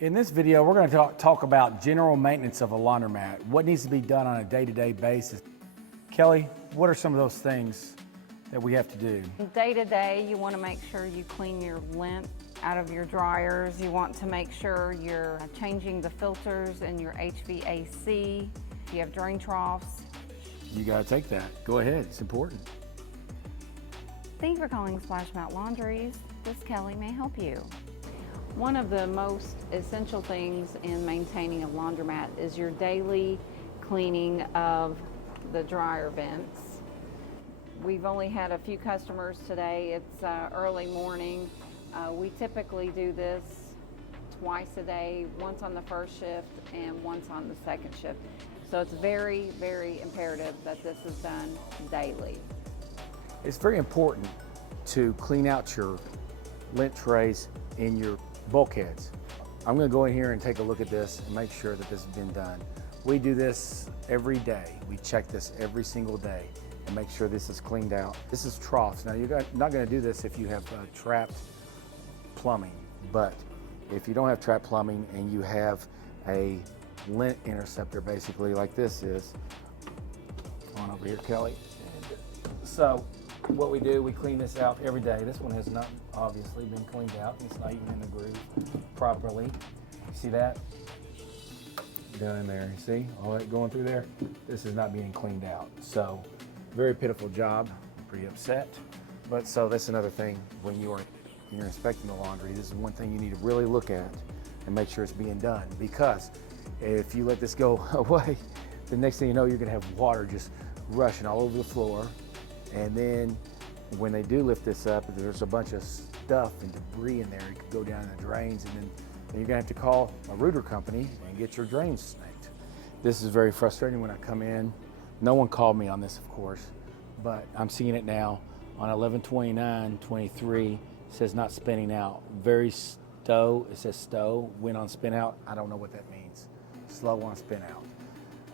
In this video, we're going to talk about general maintenance of a laundromat, what needs to be done on a day-to-day basis. Kelly, what are some of those things that we have to do? Day to day, you want to make sure you clean your lint out of your dryers. You want to make sure you're changing the filters in your HVAC. You have drain troughs. You got to take that. Go ahead, it's important. Thank you for calling Splash Mount Laundries. This Kelly may help you. One of the most essential things in maintaining a laundromat is your daily cleaning of the dryer vents. We've only had a few customers today. It's early morning. We typically do this twice a day, once on the first shift and once on the second shift. So it's very, very imperative that this is done daily. It's very important to clean out your lint trays in your bulkheads. I'm going to go in here and take a look at this and make sure that this has been done. We do this every day. We check this every single day and make sure this is cleaned out. This is troughs. Now you're not going to do this if you have trapped plumbing, but if you don't have trapped plumbing and you have a lint interceptor basically like this is, come on over here Kelly. So what we do, we clean this out every day. This one has not obviously been cleaned out. It's not even in the groove properly. You see that? Down in there, you see all that going through there? This is not being cleaned out. So very pitiful job, I'm pretty upset. But so that's another thing when you're inspecting the laundry, this is one thing you need to really look at and make sure it's being done, because if you let this go away, the next thing you know, you're gonna have water just rushing all over the floor. And then when they do lift this up, there's a bunch of stuff and debris in there. It could go down in the drains, and then you're gonna have to call a rooter company and get your drains snaked. This is very frustrating when I come in. No one called me on this, of course, but I'm seeing it now on 11/29/23. Says not spinning out. Very slow. It says stow. When on spin out, I don't know what that means. Slow on spin out.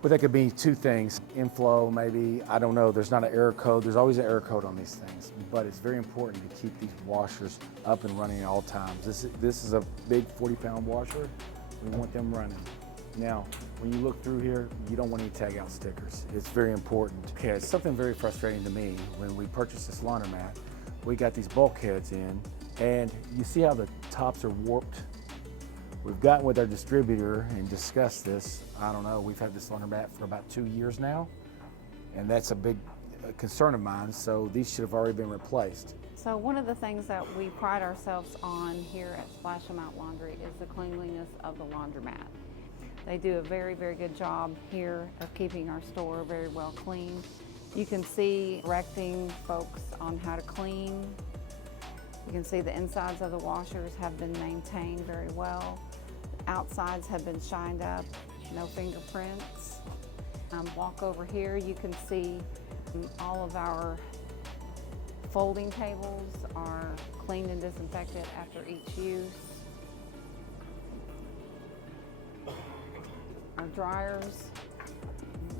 But that could be two things. Inflow, maybe, I don't know. There's not an error code. There's always an error code on these things. But it's very important to keep these washers up and running at all times. This is a big 40-pound washer. We want them running. Now, when you look through here, you don't want any tag out stickers. It's very important. Okay, it's something very frustrating to me. When we purchased this laundromat, we got these bulkheads in, and you see how the tops are warped? We've gotten with our distributor and discussed this. I don't know, we've had this laundromat for about 2 years now, and that's a big concern of mine, so these should have already been replaced. So one of the things that we pride ourselves on here at Splash Mount Laundry is the cleanliness of the laundromat. They do a very, very good job here of keeping our store very well clean. You can see directing folks on how to clean. You can see the insides of the washers have been maintained very well. Outsides have been shined up, no fingerprints. Walk over here, you can see all of our folding tables are cleaned and disinfected after each use. Our dryers,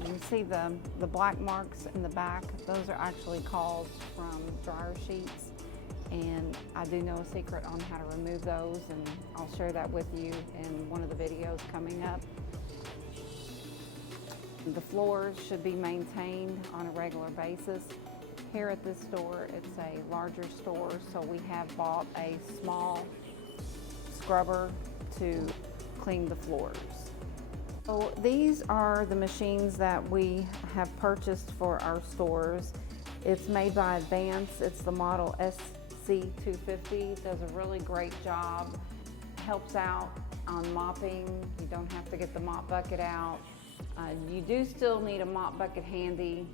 you can see the black marks in the back. Those are actually caused from dryer sheets. And I do know a secret on how to remove those, and I'll share that with you in one of the videos coming up. The floors should be maintained on a regular basis. Here at this store, it's a larger store, so we have bought a small scrubber to clean the floors. So these are the machines that we have purchased for our stores. It's made by Advance. It's the model SC250. Does a really great job. Helps out on mopping. You don't have to get the mop bucket out. You do still need a mop bucket handy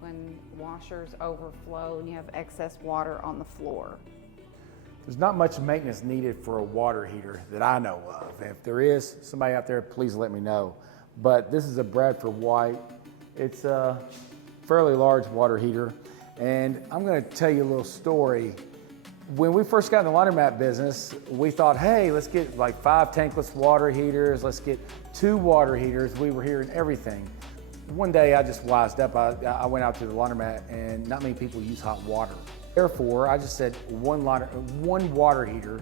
when washers overflow and you have excess water on the floor. There's not much maintenance needed for a water heater that I know of. If there is, somebody out there, please let me know. But this is a Bradford White. It's a fairly large water heater. And I'm gonna tell you a little story. When we first got in the laundromat business, we thought, hey, let's get like 5 tankless water heaters. Let's get 2 water heaters. We were hearing everything. One day I just wised up. I went out to the laundromat and not many people use hot water. Therefore, I just said one water heater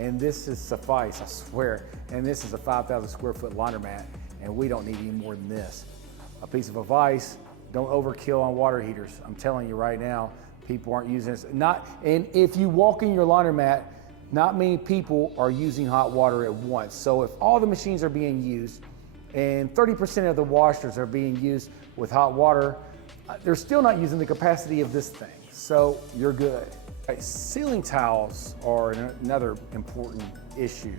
And this is suffice, I swear. And this is a 5,000 square foot laundromat, and we don't need any more than this. A piece of advice, don't overkill on water heaters. I'm telling you right now, people aren't using this. And if you walk in your laundromat, not many people are using hot water at once. So if all the machines are being used and 30% of the washers are being used with hot water, they're still not using the capacity of this thing. So you're good. Ceiling tiles are another important issue.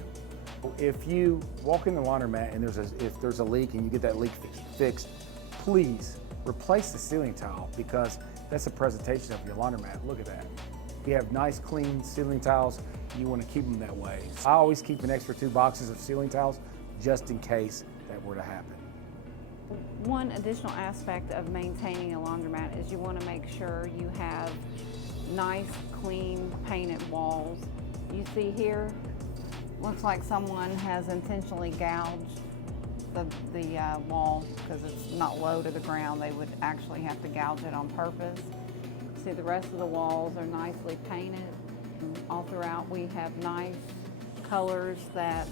If you walk in the laundromat and if there's a leak and you get that leak fixed, please replace the ceiling tile, because that's a presentation of your laundromat. Look at that. You have nice, clean ceiling tiles. You want to keep them that way. I always keep an extra 2 boxes of ceiling tiles just in case that were to happen. One additional aspect of maintaining a laundromat is you want to make sure you have nice, clean, painted walls. You see here, looks like someone has intentionally gouged the wall because it's not low to the ground. They would actually have to gouge it on purpose. See, the rest of the walls are nicely painted. All throughout we have nice colors that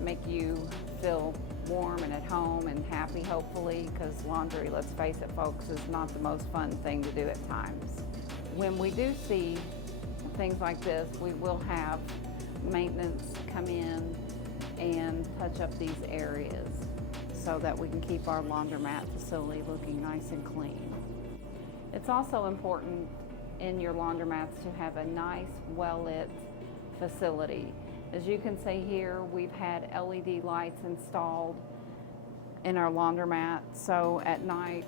make you feel warm and at home and happy, hopefully, because laundry, let's face it folks, is not the most fun thing to do at times. When we do see things like this, we will have maintenance come in and touch up these areas so that we can keep our laundromat facility looking nice and clean. It's also important in your laundromats to have a nice, well-lit facility. As you can see here, we've had LED lights installed in our laundromat, so at night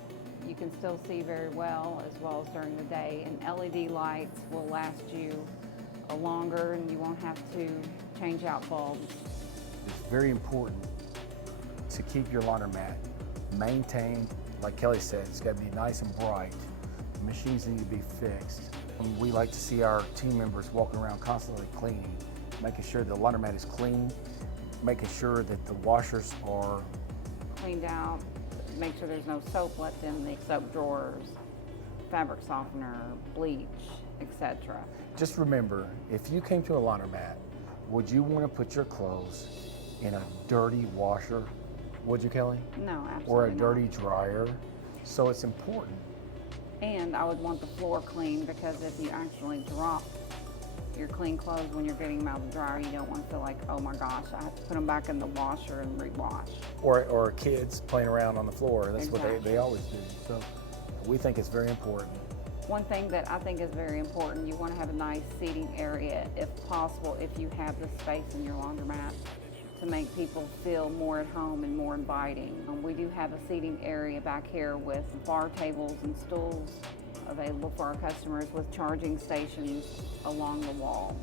you can still see very well as during the day, and LED lights will last you longer and you won't have to change out bulbs. It's very important to keep your laundromat maintained. Like Kelly said, it's got to be nice and bright. The machines need to be fixed. And we like to see our team members walking around constantly cleaning, making sure the laundromat is clean, making sure that the washers are cleaned out, make sure there's no soap left in the soap drawers, fabric softener, bleach, etc. Just remember, if you came to a laundromat, would you want to put your clothes in a dirty washer? Would you, Kelly? No, absolutely Or a not. dirty dryer? So it's important. And I would want the floor clean, because if you actually drop your clean clothes when you're getting them out of the dryer, you don't want to feel like, oh my gosh, I have to put them back in the washer and rewash. Or kids playing around on the floor. That's Exactly. what they always do. So we think it's very important. One thing that I think is very important, you want to have a nice seating area, if possible, if you have the space in your laundromat, to make people feel more at home and more inviting. We do have a seating area back here with bar tables and stools available for our customers, with charging stations along the wall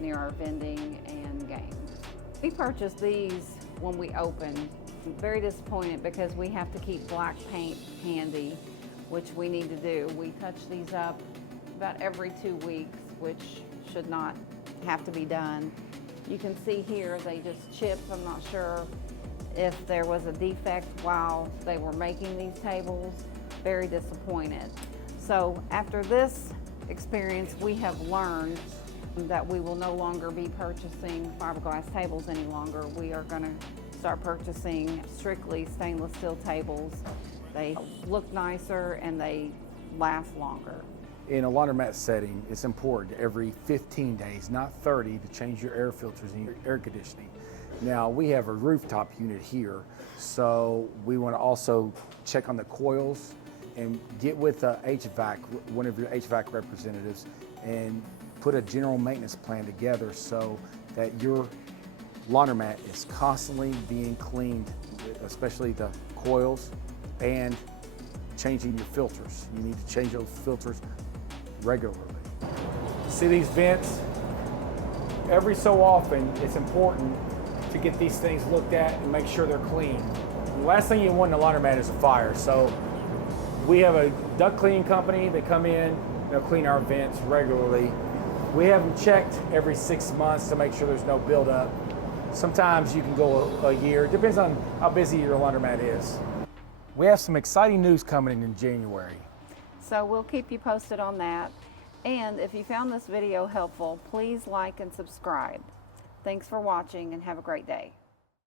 near our vending and games. We purchased these when we opened. I'm very disappointed because we have to keep black paint handy, which we need to do. We touch these up about every 2 weeks, which should not have to be done. You can see here they just chipped. I'm not sure if there was a defect while they were making these tables. Very disappointed. So after this experience, we have learned that we will no longer be purchasing fiberglass tables any longer. We are going to start purchasing strictly stainless steel tables. They look nicer and they last longer. In a laundromat setting, it's important every 15 days, not 30, to change your air filters and your air conditioning. Now, we have a rooftop unit here, so we want to also check on the coils and get with HVAC, one of your HVAC representatives, and put a general maintenance plan together so that your laundromat is constantly being cleaned, especially the coils, and changing your filters. You need to change those filters regularly. See these vents? Every so often, it's important to get these things looked at and make sure they're clean. The last thing you want in a laundromat is a fire. So we have a duct cleaning company. They come in, they'll clean our vents regularly. We have them checked every 6 months to make sure there's no buildup. Sometimes you can go a year. It depends on how busy your laundromat is. We have some exciting news coming in January. So we'll keep you posted on that. And if you found this video helpful, please like and subscribe. Thanks for watching and have a great day.